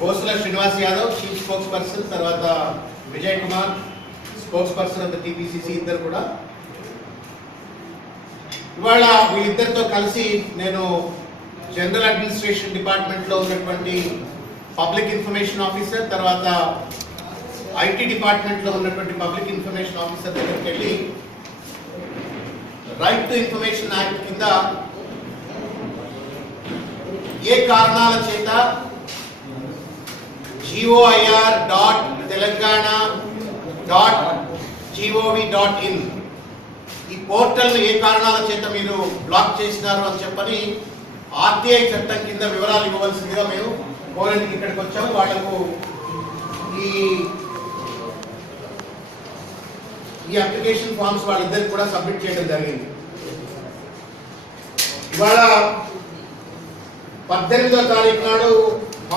Kosala Srinivas Yadav chief spokesperson, తర్వాత Vijay Kumar spokesperson of the TPCC, ఇద్దరు కూడా ఇవాళ వీళ్ళిద్దరితో కలిసి నేను జనరల్ అడ్మినిస్ట్రేషన్ డిపార్ట్మెంట్లో ఉన్నటువంటి పబ్లిక్ ఇన్ఫర్మేషన్ ఆఫీసర్, తర్వాత ఐటీ డిపార్ట్మెంట్లో ఉన్నటువంటి పబ్లిక్ ఇన్ఫర్మేషన్ ఆఫీసర్ దగ్గరికి వెళ్ళి రైట్ టు ఇన్ఫర్మేషన్ యాక్ట్ కింద ఏ కారణాల చేత goir.telangana.gov.in ఈ పోర్టల్ ఏ కారణాల చేత మీరు బ్లాక్ చేసినారు అని చెప్పని ఆర్టీఐ చట్టం కింద వివరాలు ఇవ్వవలసిందిగా మేము కోరడానికి ఇక్కడికి వచ్చాము. వాళ్లకు ఈ అప్లికేషన్ ఫామ్స్ వాళ్ళిద్దరికి కూడా సబ్మిట్ చేయడం జరిగింది. ఇవాళ 18వ తారీఖు నాడు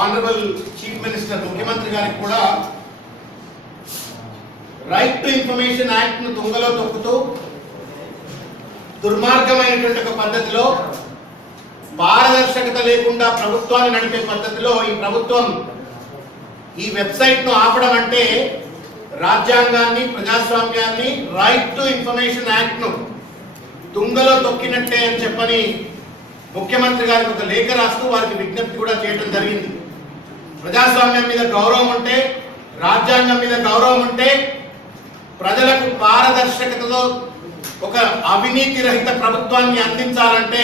ఆనరబుల్ చీఫ్ మినిస్టర్ ముఖ్యమంత్రి గారికి కూడా రైట్ టు ఇన్ఫర్మేషన్ యాక్ట్ ను తుంగలో తొక్కుతూ దుర్మార్గమైనటువంటి ఒక పద్ధతిలో, పారదర్శకత లేకుండా ప్రభుత్వాన్ని నడిపే పద్ధతిలో ఈ ప్రభుత్వం ఈ వెబ్సైట్ ను ఆపడం అంటే రాజ్యాంగాన్ని, ప్రజాస్వామ్యాన్ని, రైట్ టు ఇన్ఫర్మేషన్ యాక్ట్ ను తుంగలో తొక్కినట్టే అని చెప్పని ముఖ్యమంత్రి గారికి ఒక లేఖ రాస్తూ వారికి విజ్ఞప్తి కూడా చేయడం జరిగింది. ప్రజాస్వామ్యం మీద గౌరవం ఉంటే, రాజ్యాంగం మీద గౌరవం ఉంటే, ప్రజలకు పారదర్శకతతో ఒక అవినీతి రహిత ప్రభుత్వాన్ని అందించాలంటే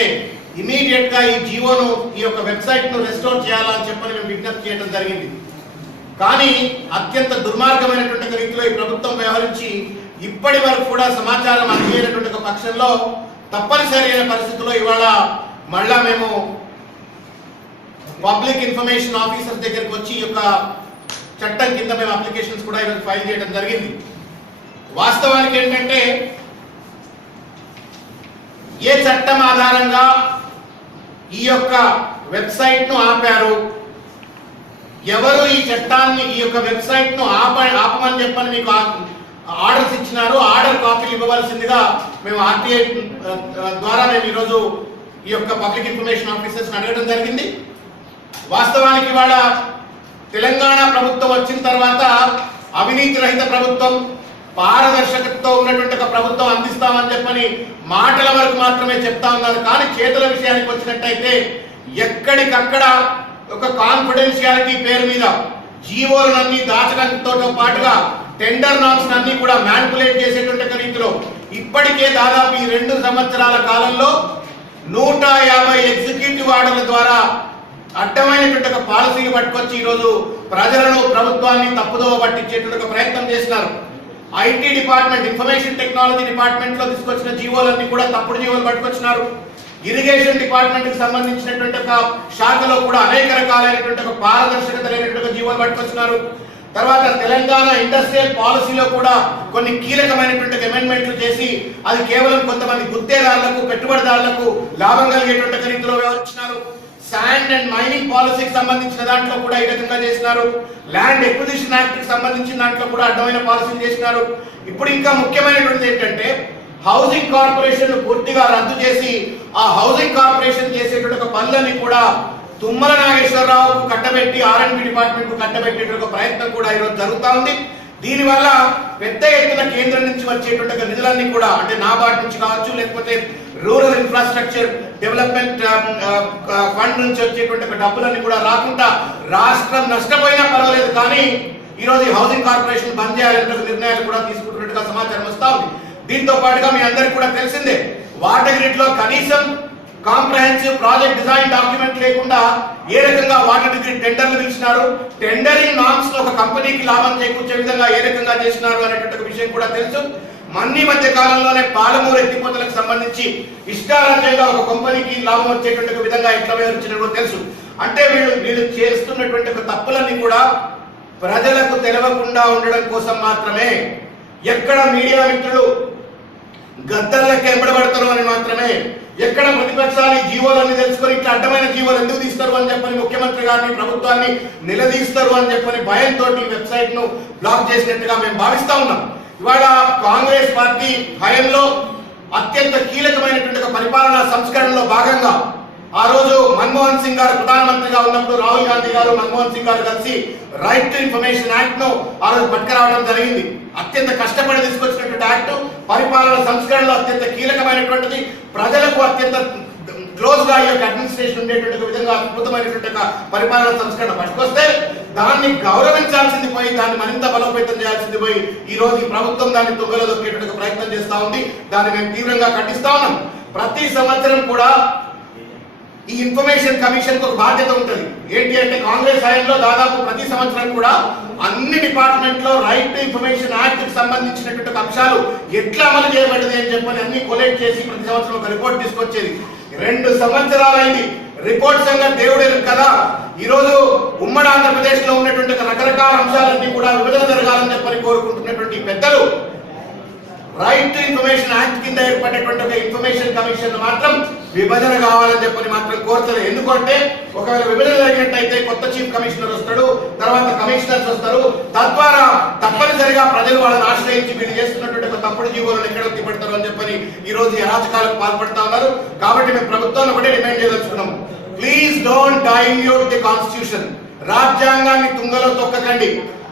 ఇమీడియట్ గా ఈ జీవోను, ఈ యొక్క వెబ్సైట్ ను రెస్టోర్ చేయాలని చెప్పని మేము విజ్ఞప్తి చేయడం జరిగింది. కానీ అత్యంత దుర్మార్గమైనటువంటి రీతిలో ఈ ప్రభుత్వం వ్యవహరించి ఇప్పటి వరకు కూడా సమాచారం అందజేయనటువంటి ఒక పక్షంలో తప్పనిసరి అయిన పరిస్థితుల్లో ఇవాళ మళ్ళా మేము పబ్లిక్ ఇన్ఫర్మేషన్ ఆఫీసర్ దగ్గరికి వచ్చి ఈ యొక్క చట్టం కింద మేము అప్లికేషన్స్ కూడా ఈరోజు ఫైల్ చేయడం జరిగింది. వాస్తవానికి ఏంటంటే ఏ చట్టం ఆధారంగా ఈ యొక్క వెబ్సైట్ ను ఆపారు, ఎవరు ఈ చట్టాన్ని, ఈ యొక్క వెబ్సైట్ ను ఆపమని చెప్పని మీకు ఆర్డర్స్ ఇచ్చినారు, ఆర్డర్ కాపీలు ఇవ్వవలసిందిగా మేము ఆర్టీఐ ద్వారా మేము ఈరోజు ఈ యొక్క పబ్లిక్ ఇన్ఫర్మేషన్ ఆఫీసర్స్ అడగడం జరిగింది. వాస్తవానికి ఇవాళ తెలంగాణ ప్రభుత్వం వచ్చిన తర్వాత అవినీతి రహిత ప్రభుత్వం, పారదర్శకతతో ఉన్నటువంటి ఒక ప్రభుత్వం అందిస్తామని చెప్పని మాటల వరకు మాత్రమే చెప్తా ఉన్నారు. కానీ చేతుల విషయానికి వచ్చినట్టయితే ఎక్కడికక్కడ ఒక కాన్ఫిడెన్షియాలిటీ పేరు మీద జీవోలన్నీ దాచడంతో పాటుగా టెండర్ నామ్స్ అన్ని కూడా మ్యానిపులేట్ చేసేటువంటి రీతిలో ఇప్పటికే దాదాపు ఈ 2 సంవత్సరాల కాలంలో 150 ఎగ్జిక్యూటివ్ ఆర్డర్ల ద్వారా అడ్డమైనటువంటి ఒక పాలసీని పట్టుకొచ్చి ఈరోజు ప్రజలను, ప్రభుత్వాన్ని తప్పుదోవ పట్టించేటువంటి ఒక ప్రయత్నం చేస్తున్నారు. IT department, information technology department లో తీసుకొచ్చిన జీవోలన్నీ కూడా తప్పుడు జీవోలు పట్టుకొచ్చినారు. ఇరిగేషన్ డిపార్ట్మెంట్ కి సంబంధించినటువంటి ఒక శాఖలో కూడా అనేక రకాలైనటువంటి ఒక పారదర్శకత లేనటువంటి ఒక జీవోలు పట్టుకొచ్చినారు. తర్వాత తెలంగాణ ఇండస్ట్రియల్ పాలసీలో కూడా కొన్ని కీలకమైనటువంటి అమెండ్మెంట్లు చేసి అది కేవలం కొంతమంది గుత్తేదారులకు, పెట్టుబడిదారులకు లాభం కలిగేటువంటి రీతిలో వ్యవహరించినారు. శాండ్ అండ్ మైనింగ్ పాలసీకి సంబంధించిన దాంట్లో కూడా ఈ రకంగా చేసినారు. ల్యాండ్ ఎక్విజిషన్ యాక్ట్ కి సంబంధించిన దాంట్లో కూడా అడ్డమైన పాలసీలు చేసినారు. ఇప్పుడు ఇంకా ముఖ్యమైనటువంటిది ఏంటంటే హౌసింగ్ కార్పొరేషన్ పూర్తిగా రద్దు చేసి ఆ హౌసింగ్ కార్పొరేషన్ చేసేటువంటి ఒక పనులని కూడా తుమ్మల నాగేశ్వరరావుకు కట్టబెట్టి, ఆర్ఎండ్బి డిపార్ట్మెంట్ కు కట్టబెట్టేటువంటి ఒక ప్రయత్నం కూడా ఈరోజు జరుగుతూ ఉంది. దీనివల్ల పెద్ద ఎత్తున కేంద్రం నుంచి వచ్చేటువంటి నిధులన్నీ కూడా, అంటే నాబార్డ్ నుంచి కావచ్చు, లేకపోతే రూరల్ ఇన్ఫ్రాస్ట్రక్చర్ డెవలప్మెంట్ ఫండ్ నుంచి వచ్చేటువంటి డబ్బులన్నీ కూడా రాకుండా రాష్ట్రం నష్టపోయినా పర్వాలేదు, కానీ ఈరోజు ఈ హౌసింగ్ కార్పొరేషన్ బంద్ చేయాలనే నిర్ణయాలు కూడా తీసుకుంటున్నట్టుగా సమాచారం వస్తా ఉంది. దీంతో పాటుగా మీ అందరికీ కూడా తెలిసిందే, వాటర్ గ్రిడ్ లో కనీసం కాంప్రహెన్సివ్ ప్రాజెక్ట్ డిజైన్ డాక్యుమెంట్ లేకుండా ఏ రకంగా వాటర్ గ్రిడ్ టెండర్లు పిలిచినారు, టెండరింగ్ నామ్స్ ఒక కంపెనీకి లాభం చేకూర్చే విధంగా ఏ రకంగా చేసినారు అనేటువంటి విషయం కూడా తెలుసు. మధ్య కాలంలోనే పాలమూరు ఎత్తిపోతలకు సంబంధించి ఇష్టారాజ్యంగా ఒక కంపెనీకి లాభం వచ్చేటువంటి విధంగా ఎట్లా వ్యవహరించినట్టు తెలుసు. అంటే వీళ్ళు చేస్తున్నటువంటి ఒక తప్పులన్నీ కూడా ప్రజలకు తెలవకుండా ఉండడం కోసం మాత్రమే, ఎక్కడ మీడియా మిత్రులు గద్దర్లకు ఎంబడబడతారు అని మాత్రమే, ఎక్కడ ప్రతిపక్షాలు జీవోలన్నీ తెలుసుకొని ఇట్లా అడ్డమైన జీవోలు ఎందుకు తీస్తారు అని చెప్పని ముఖ్యమంత్రి గారిని, ప్రభుత్వాన్ని నిలదీస్తారు అని చెప్పని భయంతో ఈ వెబ్సైట్ ను బ్లాక్ చేసినట్టుగా మేము భావిస్తా ఉన్నాం. ఇవాళ కాంగ్రెస్ పార్టీ హయంలో అత్యంత కీలకమైనటువంటి పరిపాలనా సంస్కరణలో భాగంగా ఆ రోజు మన్మోహన్ సింగ్ గారు ప్రధానమంత్రిగా ఉన్నప్పుడు రాహుల్ గాంధీ గారు మన్మోహన్ సింగ్ గారు కలిసి రైట్ టు ఇన్ఫర్మేషన్ యాక్ట్ ను ఆ రోజు పట్టుకురావడం జరిగింది. అత్యంత కష్టపడి తీసుకొచ్చినటువంటి యాక్ట్, పరిపాలన సంస్కరణలో అత్యంత కీలకమైనటువంటిది, ప్రజలకు అత్యంత క్లోజ్ గా ఈ యొక్క అడ్మినిస్ట్రేషన్ ఉండేటువంటి విధంగా అద్భుతమైనటువంటి పరిపాలన సంస్కరణ పట్టుకొస్తే దాన్ని గౌరవించాల్సింది పోయి దాన్ని మరింత బలోపేతం చేయాల్సింది పోయి ఈ రోజు ఈ ప్రభుత్వం దాన్ని తుంగలో దొక్కేటువంటి ప్రయత్నం చేస్తా ఉంది. దాన్ని మేము తీవ్రంగా ఖండిస్తా ఉన్నాం. ప్రతి సంవత్సరం కూడా ఈ ఇన్ఫర్మేషన్ కమిషన్ కు ఒక బాధ్యత ఉంటుంది. ఏంటి అంటే కాంగ్రెస్ హయాంలో దాదాపు ప్రతి సంవత్సరం కూడా అన్ని డిపార్ట్మెంట్ లో రైట్ టు ఇన్ఫర్మేషన్ యాక్ట్ కి సంబంధించినటువంటి అంశాలు ఎట్లా అమలు చేయబడింది అని చెప్పని అన్ని కొలెక్ట్ చేసి ప్రతి సంవత్సరం ఒక రిపోర్ట్ తీసుకొచ్చేది. 2 సంవత్సరాలైంది. రిపోర్ట్ సంగతి దేవుడే కదా. ఈ రోజు ఉమ్మడి ఆంధ్రప్రదేశ్ లో ఉన్నటువంటి రకరకాల అంశాలన్నీ కూడా విభజన జరగాలని చెప్పని కోరుకుంటున్నటువంటి పెద్దలు రైట్ టు ఇన్ఫర్మేషన్ యాక్ట్ కింద ఏర్పడేటువంటి ఒక ఇన్ఫర్మేషన్ కమిషన్ మాత్రం విభజన కావాలని చెప్పని మాత్రం కోరుతారు. ఎందుకంటే ఒకవేళ విభజన జరిగినట్టయితే కొత్త చీఫ్ కమిషనర్ వస్తాడు, తర్వాత కమిషనర్స్ వస్తారు. తద్వారా తప్పనిసరిగా ప్రజలు వాళ్ళని ఆశ్రయించి వీళ్ళు చేస్తున్నటువంటి ఒక తప్పుడు జీవోలను ఎక్కడ తిపెడతారు అని చెప్పని ఈ రోజు ఈ అరాచకాలకు పాల్పడతా ఉన్నారు. కాబట్టి మేము ప్రభుత్వాన్ని ఒకటే డిమాండ్ చేయదలుచుకున్నాము. Please don't dilute the constitution. రాజ్యాంగాన్ని తుంగలో తొక్కకండి.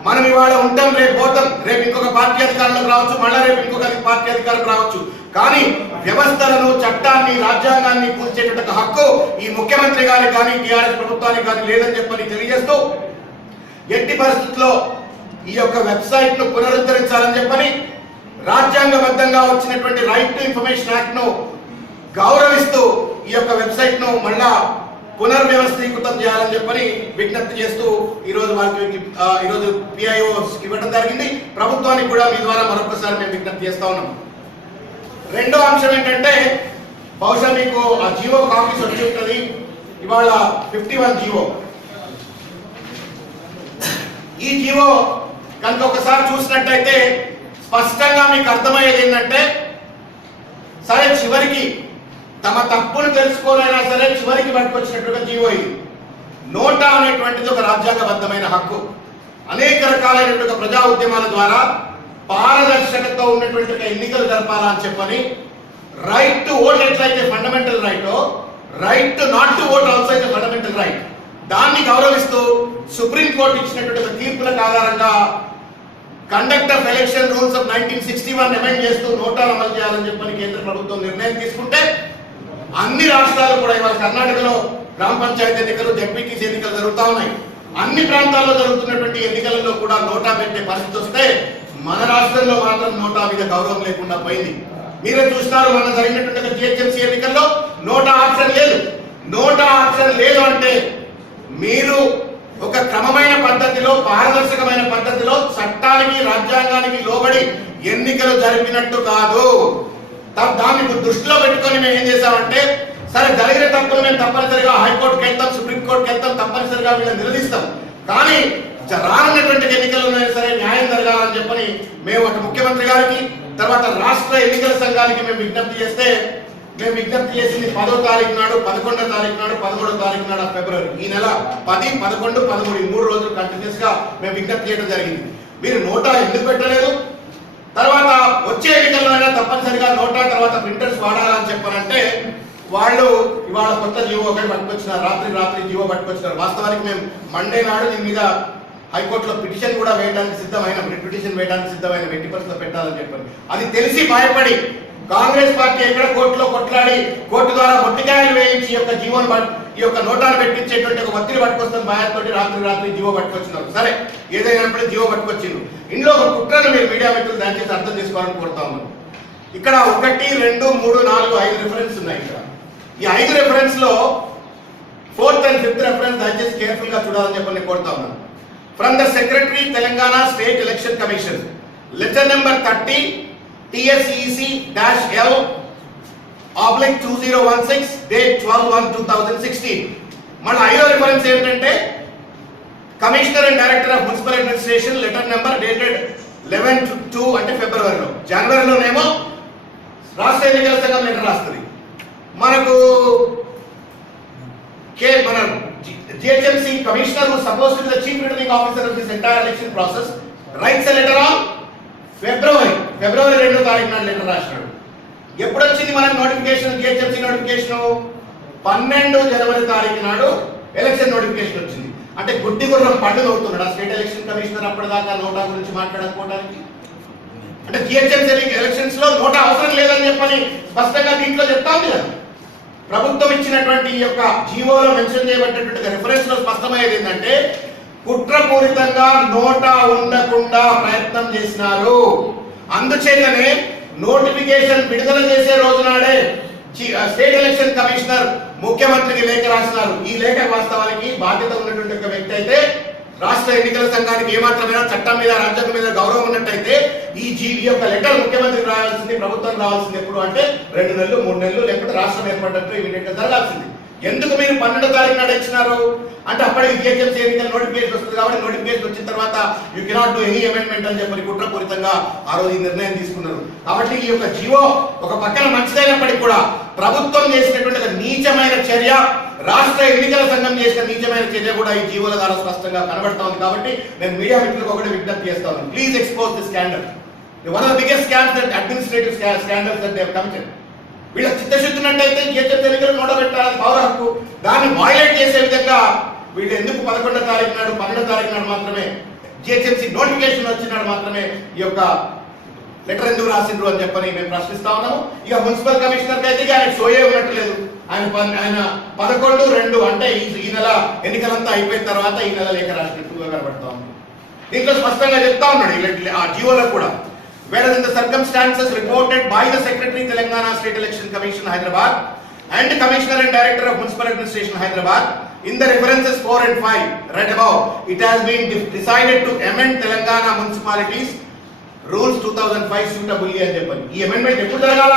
మనం ఇవాళ ఉంటాం, రేపు పోతాం, రేపు ఇంకొక పార్టీ అధికారంలోకి రావచ్చు, మళ్ళా రేపు ఇంకొక పార్టీ అధికారం రావచ్చు. కానీ వ్యవస్థలను, చట్టాన్ని, రాజ్యాంగాన్ని కూల్చేటువంటి హక్కు ఈ ముఖ్యమంత్రి గారికి కానీ టీఆర్ఎస్ ప్రభుత్వానికి కానీ లేదని చెప్పని తెలియజేస్తూ ఎట్టి పరిస్థితుల్లో ఈ యొక్క వెబ్సైట్ ను పునరుద్ధరించాలని చెప్పని రాజ్యాంగబద్ధంగా వచ్చినటువంటి రైట్ టు ఇన్ఫర్మేషన్ యాక్ట్ ను గౌరవిస్తూ ఈ యొక్క వెబ్సైట్ ను మళ్ళా పునర్వ్యవస్థీకృతం చేయాలని చెప్పని విజ్ఞప్తి చేస్తూ ఈరోజు వారికి ఈరోజు పిఐఓ ఇవ్వడం జరిగింది. ప్రభుత్వానికి కూడా మీ ద్వారా మరొకసారి మేము విజ్ఞప్తి చేస్తా ఉన్నాం. రెండో అంశం ఏంటంటే బహుశా మీకు ఆ జీవో కాపీస్ వచ్చి ఉంటుంది. ఇవాళ 51 జీవో. ఈ జీవో కనుక ఒకసారి చూసినట్టయితే స్పష్టంగా మీకు అర్థమయ్యేది ఏంటంటే సరే చివరికి తమ తప్పును తెలుసుకోనైనా సరే చివరికి పట్టుకొచ్చినట్టుగా జీవో ఇది. నోటా అనేటువంటిది ఒక రాజ్యాంగబద్ధమైన హక్కు. అనేక రకాలైనటువంటి ప్రజా ఉద్యమాల ద్వారా పారదర్శకత ఉన్నటువంటి ఎన్నికలు జరపాలా అని చెప్పని రైట్ టు ఓట్ ఎట్లయితే ఫండమెంటల్ రైటో right to not to vote also అయితే ఫండమెంటల్ రైట్, దాన్ని గౌరవిస్తూ సుప్రీంకోర్టు ఇచ్చినటువంటి తీర్పులకు ఆధారంగా conduct of election rules of 1961 amend చేస్తూ నోటాలు అమలు చేయాలని చెప్పని కేంద్ర ప్రభుత్వం నిర్ణయం తీసుకుంటే అన్ని రాష్ట్రాలు కూడా ఇవాళ కర్ణాటకలో గ్రామ పంచాయతీ ఎన్నికలు, జెడ్పీటీసీ ఎన్నికలు జరుగుతూ ఉన్నాయి. అన్ని ప్రాంతాల్లో జరుగుతున్నటువంటి ఎన్నికలలో కూడా నోటా పెట్టే పరిస్థితి వస్తే మన రాష్ట్రంలో మాత్రం నోటా మీద గౌరవం లేకుండా పోయింది. మీరే చూస్తున్నారు, మన జరిగినటువంటి జిహెచ్ఎంసీ ఎన్నికల్లో నోటా ఆప్షన్ లేదు. నోటా ఆప్షన్ లేదు అంటే మీరు ఒక క్రమమైన పద్ధతిలో, పారదర్శకమైన పద్ధతిలో చట్టానికి, రాజ్యాంగానికి లోబడి ఎన్నికలు జరిపినట్టు కాదు. దాన్ని దృష్టిలో పెట్టుకొని మేము ఏం చేసామంటే సరే జరిగిన తప్పులు మేము తప్పనిసరిగా హైకోర్టుకి వెళ్తాం, సుప్రీంకోర్టుకి వెళ్తాం, తప్పనిసరిగా వీళ్ళని నిలదీస్తాం. కానీ రానున్నటువంటి ఎన్నికల్లో సరే న్యాయం జరగాలని చెప్పని మేము అటు ముఖ్యమంత్రి గారికి, తర్వాత రాష్ట్ర ఎన్నికల సంఘానికి మేము విజ్ఞప్తి చేస్తే మేము విజ్ఞప్తి చేసింది 10వ తారీఖు నాడు, 11వ తారీఖు నాడు, 13వ తారీఖు నాడు ఫిబ్రవరి, ఈ నెల 10, 11, 13 ఈ 3 రోజులు కంటిన్యూస్ గా మేము విజ్ఞప్తి చేయడం జరిగింది. మీరు నోటా ఎందుకు పెట్టలేదు? తర్వాత వచ్చే ఎన్నికల్లోనైనా తప్పనిసరిగా నోటా తర్వాత ప్రింటర్స్ వాడాలని చెప్పారంటే వాళ్ళు ఇవాళ కొత్త జీవో ఒకటి పట్టుకొచ్చినారు, రాత్రి జీవో పట్టుకొచ్చినారు. వాస్తవానికి మేము మండే నాడు దీని మీద హైకోర్టులో పిటిషన్ కూడా వేయడానికి సిద్ధమైన, పిటిషన్ వేయడానికి సిద్ధమైన, ఎట్టి పరిస్థితుల్లో పెట్టాలని చెప్పారు. అది తెలిసి భయపడి కాంగ్రెస్ పార్టీ ఎక్కడ కోర్టులో కొట్లాడి కోర్టు ద్వారా మొట్టికాయలు వేయించి ఈ యొక్క జీవోను ఈ యొక్క నోటాను పెట్టించేటువంటి ఒక ఒత్తిడి పట్టుకొస్తున్న భయంతో రాత్రి జీవో పట్టుకొచ్చినారు. సరే ఏదైనప్పుడు జీవో పట్టుకొచ్చిండ్రు. ఇంట్లో ఒక కుట్రను మీరు మీడియా మిత్రులు దయచేసి అర్థం చేసుకోవాలని కోరుతా ఉన్నాను. ఇక్కడ 1, 2, 3, 4, 5 రిఫరెన్స్ ఉన్నాయి. ఇక్కడ ఈ 5 రిఫరెన్స్ లో 4th and 5th రిఫరెన్స్ దయచేసి కేర్ఫుల్ గా చూడాలని చెప్పి నేను కోరుతా ఉన్నాను. From the secretary Telangana state election commission, letter number 30 TSEC-L/2016 date 12/1/2016. మళ్ళీ 5వ రిఫరెన్స్ ఏంటంటే commissioner and director of municipal administration, letter number dated 11/2 అంటే ఫిబ్రవరిలో. జనవరిలోనేమో రాష్ట్ర ఎన్నికల సంఘం లెటర్ రాస్తుంది. మనకు మన GHMC commissioner who supposed to be the chief returning officer of this entire election process writes a letter on ఫిబ్రవరి 2వ తారీఖు నాడు లెటర్ రాసినాడు. ఎప్పుడు వచ్చింది మనకు నోటిఫికేషన్, GHMC నోటిఫికేషన్ 12 జనవరి తారీఖు నాడు ఎలక్షన్ నోటిఫికేషన్ వచ్చింది. అంటే గుడ్డి గుర్రం పండు అవుతున్నాడు ఆ స్టేట్ ఎలక్షన్ కమిషనర్ అప్పటిదాకా నోటా గురించి మాట్లాడకపోవడానికి. అంటే జిహెచ్ఎంసీ ఎలక్షన్స్ లో నోటా అవసరం లేదని చెప్పని స్పష్టంగా దీంట్లో చెప్తా ఉంది కదా. ప్రభుత్వం ఇచ్చినటువంటి ఈ యొక్క జీవోలో మెన్షన్ చేయబడినటువంటి రిఫరెన్స్ లో స్పష్టమయ్యేది ఏంటంటే కుట్రపూరితంగా నోటా ఉండకుండా ప్రయత్నం చేసినారు. అందుచేతనే నోటిఫికేషన్ విడుదల చేసే రోజు నాడే స్టేట్ ఎలక్షన్ కమిషనర్ ముఖ్యమంత్రికి లేఖ రాసినారు. ఈ లేఖ వాస్తవానికి బాధ్యత ఉన్నటువంటి ఒక వ్యక్తి అయితే రాష్ట్ర ఎన్నికల సంఘానికి ఏమాత్రమైనా చట్టం మీద రాజ్యాంగం మీద గౌరవం ఉన్నట్టయితే ఈ యొక్క లెటర్ ముఖ్యమంత్రికి రావాల్సింది, ప్రభుత్వం రావాల్సింది ఎప్పుడు అంటే 2 నెలలు 3 నెలలు లేకపోతే రాష్ట్రం ఏర్పడ్డట్టు ఇమీడియట్ గా జరగాల్సింది. ఎందుకు మీరు 12వ తారీఖు నాడు ఇచ్చినారు అంటే అప్పటికి జిహెచ్ఎంసీ ఎన్నికల నోటిఫికేషన్ వస్తుంది కాబట్టి నోటిఫికేషన్ వచ్చిన తర్వాత you cannot do any amendment అని చెప్పి కుట్రపూరితంగా ఆ రోజు ఈ నిర్ణయం తీసుకున్నారు. కాబట్టి ఈ యొక్క జీవో ఒక పక్కన మంచిదైనప్పటికీ కూడా ప్రభుత్వం చేసినటువంటి ఒక నీచమైన చర్య, రాష్ట్ర ఎన్నికల సంఘం చేసిన నీచమైన చర్య కూడా ఈ జీవోల ద్వారా స్పష్టంగా కనబడతా ఉంది. కాబట్టి నేను మీడియా మిత్రులకు ఒకటి విజ్ఞప్తి చేస్తాను, please expose the scandal. One of the biggest scams that administrative scandals that they have committed. వీళ్ళ చిత్తశుద్ధి ఉన్నట్టయితే జిహెచ్ఎంసీ ఎన్నికలు నోటబెట్టాలి, పౌర హక్కు, దాన్ని వైలేట్ చేసే విధంగా వీళ్ళు ఎందుకు 11వ తారీఖు నాడు 12వ తారీఖు నాడు మాత్రమే జిహెచ్ఎంసీ నోటిఫికేషన్ వచ్చినాడు మాత్రమే ఈ యొక్క లెటర్ ఎందుకు రాసిండ్రు అని చెప్పని మేము ప్రశ్నిస్తా ఉన్నాము. ఇక మున్సిపల్ కమిషనర్ అయితే ఆయన సోయే ఉన్నట్లేదు. ఆయన 11/2 అంటే ఈ నెల ఎన్నికలంతా అయిపోయిన తర్వాత ఈ నెల లేఖ రాసినట్టుగా కనబడతా ఉంది. దీంట్లో స్పష్టంగా చెప్తా ఉన్నాడు ఆ జీవోలో కూడా. Whereas in the circumstances reported by the Secretary Telangana State Election Commission Hyderabad and Commissioner and Director of Municipal Administration Hyderabad in the references 4 and 5 read above, it has been decided to amend Telangana Municipalities Rules 2005 suitably అని చెప్పని. ఈ amendment ఎప్పుడు జరగాల?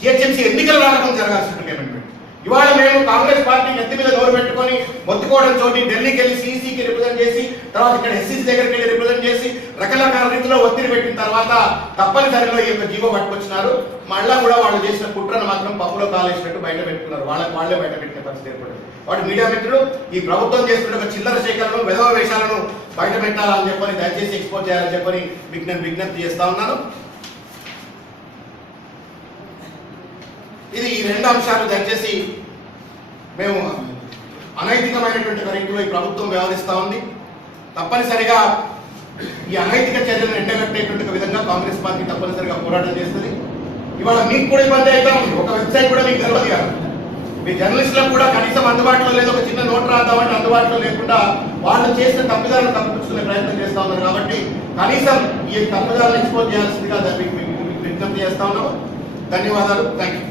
GHMC ఎన్నికలు రాకముందు జరగాల్సిన amendment. ఇవాళ మేము కాంగ్రెస్ పార్టీ నెత్తి మీద నోరు పెట్టుకొని మొత్తుకోవడం చోటి ఢిల్లీకి వెళ్ళి సిఈసికి రిప్రజెంట్ చేసి తర్వాత ఇక్కడ ఎస్సీసీ దగ్గరికి వెళ్ళి రిప్రజెంట్ చేసి రకరకాల రీతిలో ఒత్తిడి పెట్టిన తర్వాత తప్పనిసరిలో ఈ యొక్క జీవో పట్టుకొచ్చినారు. మళ్ళా కూడా వాళ్ళు చేసిన కుట్రను మాత్రం పప్పులో కాలేసినట్టు బయట పెట్టుకున్నారు. వాళ్ళే బయట పెట్టిన పరిస్థితి ఏర్పడింది. వాటి మీడియా మిత్రులు ఈ ప్రభుత్వం చేస్తున్న ఒక చిల్లర సేకరణను, వెధవ వేషాలను బయట పెట్టాలని చెప్పని దయచేసి ఎక్స్పోజ్ చేయాలని చెప్పని విజ్ఞప్తి చేస్తా ఉన్నాను. ఇది ఈ 2 అంశాలు దయచేసి మేము అనైతికమైనటువంటి రీతిలో ఈ ప్రభుత్వం వ్యవహరిస్తూ ఉంది. తప్పనిసరిగా ఈ అనైతిక చర్యలను ఎండగట్టేటువంటి విధంగా కాంగ్రెస్ పార్టీ తప్పనిసరిగా పోరాటం చేస్తుంది. ఇవాళ మీకు కూడా ఇబ్బంది అవుతా ఉంది. ఒక వెబ్సైట్ కూడా మీకు తెలియదు కాదు. మీ జర్నలిస్టులకు కూడా కనీసం అందుబాటులో లేదు. ఒక చిన్న నోట్ రాద్దామంటే అందుబాటులో లేకుండా వాళ్ళు చేసిన తప్పిదాలను కప్పించుకునే ప్రయత్నం చేస్తా ఉన్నారు. కాబట్టి కనీసం ఈ తప్పిదాలను ఎక్స్పోజ్ చేయాల్సిందిగా విజ్ఞప్తి చేస్తా ఉన్నాము. ధన్యవాదాలు. Thank you.